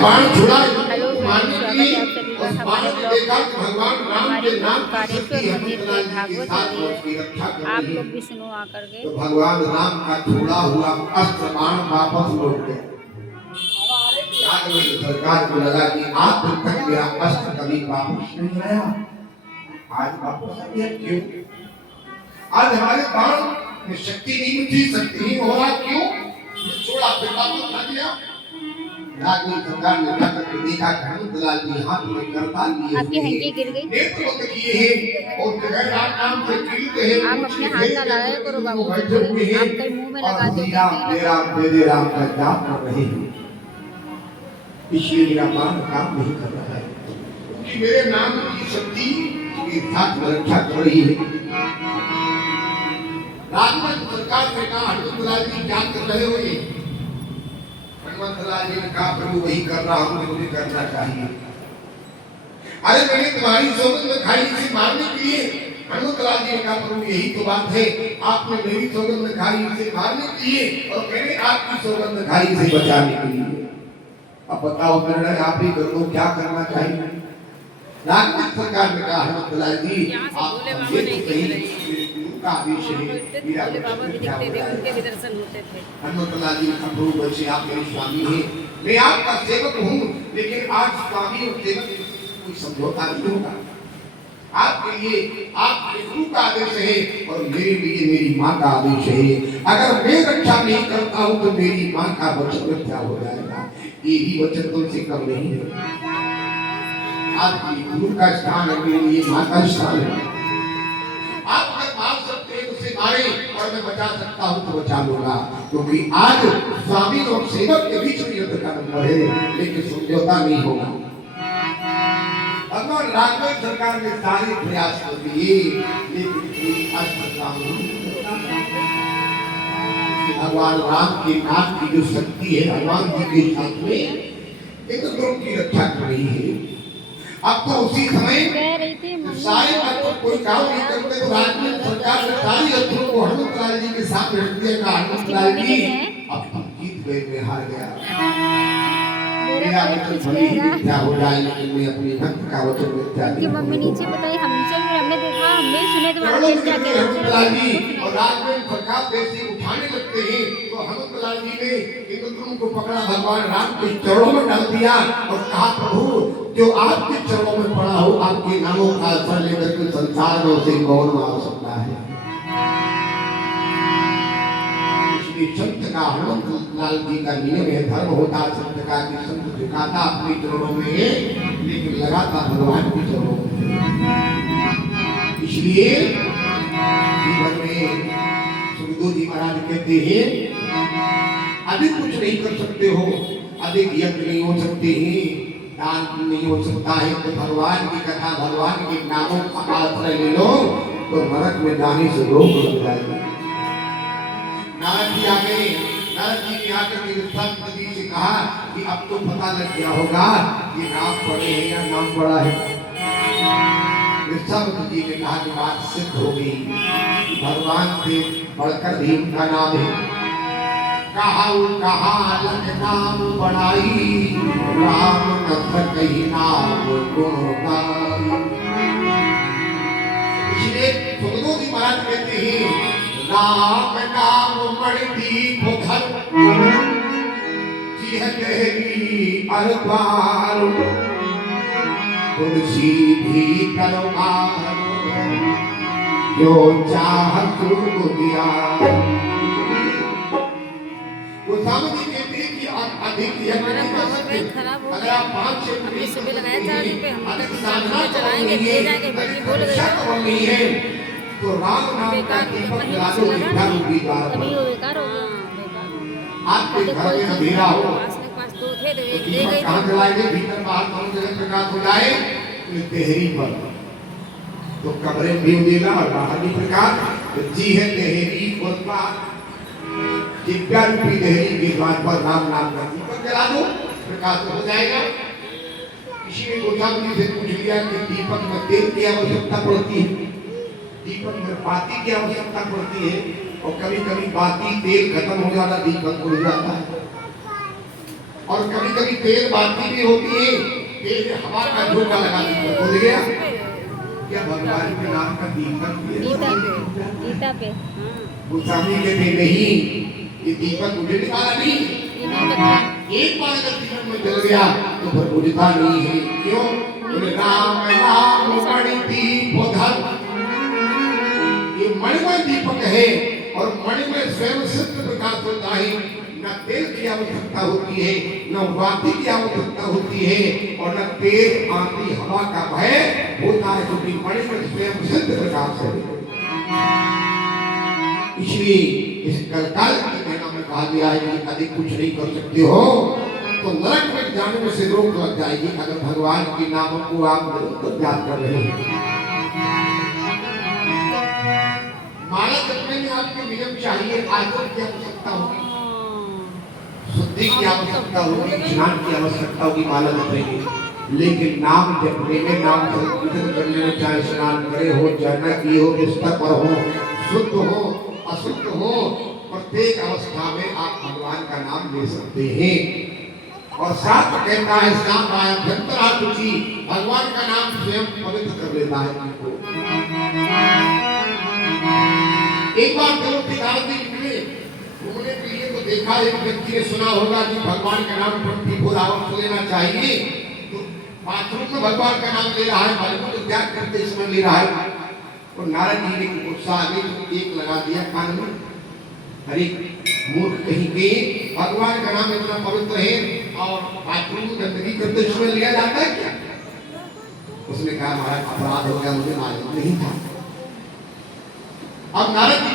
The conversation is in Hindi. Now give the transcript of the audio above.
बाण छोड़ा हेलो मारने फ्रेंड्स, के स्वागत लिए, है आप सभी का उस बाण हमारे ने ब्लॉग देखा में। कि भगवान राम हमारे के नाम की ओंकारेश्वर शक्ति मंदिर हनुमत में लाल जी के भागवत हो साथ रही और है। उसकी रक्षा कर आप रही लोग है। भी सुनो आकर के। तो भगवान राम का छोड़ा हुआ अस्त्र बाण वापस लौट गया। राघवेंद्र सरकार को लगा कि आज तक मेरा अस्त्र कभी वापस नहीं आया, आज वापस आ गया। क्यों? आज हमारे बाण में शक्ति नहीं थी, शक्ति नहीं हो रहा। क्यों? छोड़ा फिर वापस आ गया। राघवेंद्र सरकार ने जाकर के देखा कि हनुमत लाल जी हाथ में करताल लिए आपकी हुए हंडी हैं, गिर गई। नेत्र बंद किए हैं और जगह राम नाम से कीर्तन है। आप अपने हाथ ना लाया करो बाबू जी बैठे हुए पे, हैं आप कहीं मुंह में और लगाते हो श्री कहीं राम कहीं जय लगाते राम जय जय राम का जाप कर रहे हैं। इसलिए मेरा बाण काम नहीं कर रहा है, क्योंकि मेरे नाम की शक्ति के साथ रक्षा कर रही है। राघवेंद्र सरकार ने कहा हनुमत लाल जी क्या कर रहे हो ये? हनुमत लाल जी ने कहा प्रभु वही कर रहा हूँ जो मुझे करना चाहिए। अरे मैंने तुम्हारी सौगंध में खाई इसे मारने के लिए। हनुमत लाल जी ने कहा प्रभु यही तो बात है, आपने मेरी सौगंध में खाई इसे मारने के लिए और मैंने आपकी सौगंध में खाई इसे बचाने के लिए। अब बताओ निर्णय आप ही कर दो, क्या करना चाहिए? राघवेंद्र सरकार ने कहा हनुमत लाल जी आप ये तो कहीं का आदेश है, मेरा उनके भी दर्शन होते थे। हनुमत लाल जी का प्रभु वैसे आप मेरे स्वामी हैं, मैं आपका सेवक हूँ, लेकिन आज स्वामी और सेवक कोई समझौता नहीं होगा। आपके लिए आपके गुरु का आदेश है और मेरे लिए मेरी माँ का आदेश है। अगर मैं रक्षा नहीं करता हूँ तो मेरी माँ का वचन मिथ्या हो जाएगा। ये ही वचन तुमसे कम नहीं है। आपकी गुरु का स्थान है, मेरे लिए माँ का स्थान है। आप अगर मार सकते हैं उसे मारे और मैं बचा सकता हूँ तो बचा लूंगा, क्योंकि आज स्वामी और सेवक के बीच में युद्ध का नंबर है, लेकिन समझौता नहीं होगा। भगवान राघवेंद्र सरकार ने सारे प्रयास कर दिए, लेकिन कोई असफलता नहीं। भगवान राम के नाम की जो शक्ति है हनुमान जी के साथ में एक गुरु की रक्षा कर रही है। अब तो उसी समय सारे अस्त्र कोई काम नहीं करते तो राघवेंद्र सरकार ने सारी अस्त्रों को हनुमत लाल जी के सामने रख दिया। कहा हनुमत लाल जी अब तुम जीत गए, मैं हार गया। मेरा वचन भले ही मिथ्या हो जाए, लेकिन मैं अपने भक्त का वचन मिथ्या नहीं उनकी मम्मी नीचे बताई हमसे भी, हमने देखा, हमने सुने तुम्हारे हनुमत क्या क्या लाल जी और राघवेंद्र सरकार जैसे उठाने लगते हैं तो हनुमत लाल जी ने इन दोनों को पकड़ा, भगवान राम के चरणों में डाल दिया और कहा प्रभु जो आपके चरणों में पड़ा हो, आपके नामों का असर लेकर के संसार में उसे कौन मार सकता है। इसलिए संत का हनुमत लाल जी का नियम है, धर्म होता संत का कि संत झुकाता अपने चरणों में है, लेकिन लगाता भगवान के चरणों में। इसलिए जीवन में सुखदेव जी महाराज कहते हैं अधिक कुछ नहीं कर सकते हो, अधिक यज्ञ नहीं हो सकते हैं, दान नहीं हो सकता है, तो भगवान की कथा भगवान के नामों का आश्रय ले लो तो नरक में जाने से रोक लग जाएगा। नारद जी आ गए, नारद जी ने आकर के विश्वामित्र जी से कहा कि अब तो पता लग गया होगा कि नाम पढ़े हैं या नाम पढ़ा है। विश्वामित्र जी ने कहा कि बात सिद्ध हो गई, भगवान से बढ़कर भी उनका नाम है। कहा लख नाम बढ़ाई, राम न सकहि नाम गुण गाई। इसलिए सुखदेव जी महाराज कहते हैं राम नाम मणि धर जिह गहरी अरबार, तुलसी भी तलवार जो चाह तुम दिया। गोस्वामी जी कहते हैं कि अधिक यज्ञ नहीं कर सकते। अगर आप 5 से हमने सुबह लगाया चार्जिंग पे, अधिक साधना चलाएंगे ले जाएंगे, बैटरी बोल गई है तो राम नाम का दीपक जला दो, विद्या रूपी द्वार पर। तभी वो बेकार हो गया। आपके घर में अंधेरा हो पास तो थे तो एक दे दीपक गई। कहाँ जलाएंगे? भीतर बाहर दोनों जगह प्रकाश हो जाए तो देहरी पर तो कमरे में भी उड़ेगा और बाहर भी प्रकाश। तो जी है देहरी पर दिव्या रूपी देहरी के द्वार पर राम नाम का दीपक जला दो, प्रकाश हो जाएगा। किसी ने गोस्वामी जी से पूछ लिया कि दीपक में तेल की आवश्यकता पड़ती है, दीपक में बाती की आवश्यकता पड़ती है, और कभी कभी बाती तेल खत्म हो जाता दीपक उड़ जाता है। और कभी कभी तेल बाती भी होती है, तेल हवा का झोंका लगा के बोल गया क्या भगवान के नाम का दीपक भी है? गीता पे गोस्वामी कहते नहीं, ये दीपक मुझे निकाला नहीं, इन्हीं एक बार अगर जीवन में जल गया तो फिर बुझता नहीं है। क्यों? बोले राम नाम मणि दीप धर, ये मणिमय दीपक है और मणिमय स्वयं सिद्ध प्रकाश होता है। न तेल की आवश्यकता होती है, न वाती की आवश्यकता होती है और न तेज आंधी हवा का भय होता है, क्योंकि मणिमय स्वयं सिद्ध प्रकाश है। इसलिए इस कलकाल के महीना में कहा गया है कि अधिक कुछ नहीं कर सकते हो तो नरक में जाने में से रोक लग जाएगी अगर भगवान के नाम को आप निरंतर याद कर रहे हो। माला जपने में आपके नियम चाहिए, आदत की आवश्यकता होगी, शुद्धि की आवश्यकता होगी, स्नान की आवश्यकता होगी माला जपने में। लेकिन नाम जपने में, नाम संकीर्तन करने में, चाहे स्नान करे हो, चाहे न किए हो, बिस्तर पर हो, शुद्ध हो अशुद्ध हो, प्रत्येक अवस्था में आप भगवान का नाम ले सकते हैं। और शास्त्र कहता है भगवान का नाम स्वयं पवित्र कर लेता है उनको। एक बार देव के दादी निकले घूमने के लिए तो देखा एक व्यक्ति ने सुना होगा कि भगवान का नाम 24 आवर्स लेना चाहिए, तो बाथरूम में भगवान का नाम ले रहा है, भगवान को त्याग करते समय ले रहा है। और नारद जी ने गुस्सा आ गई तो एक लगा दिया कान में, अरे मूर्ख कहीं के, भगवान का नाम इतना पवित्र है और बाथरूम में गंदगी करते समय लिया जाता है क्या? उसने कहा हमारा अपराध हो गया, मुझे मालूम नहीं था। अब नारद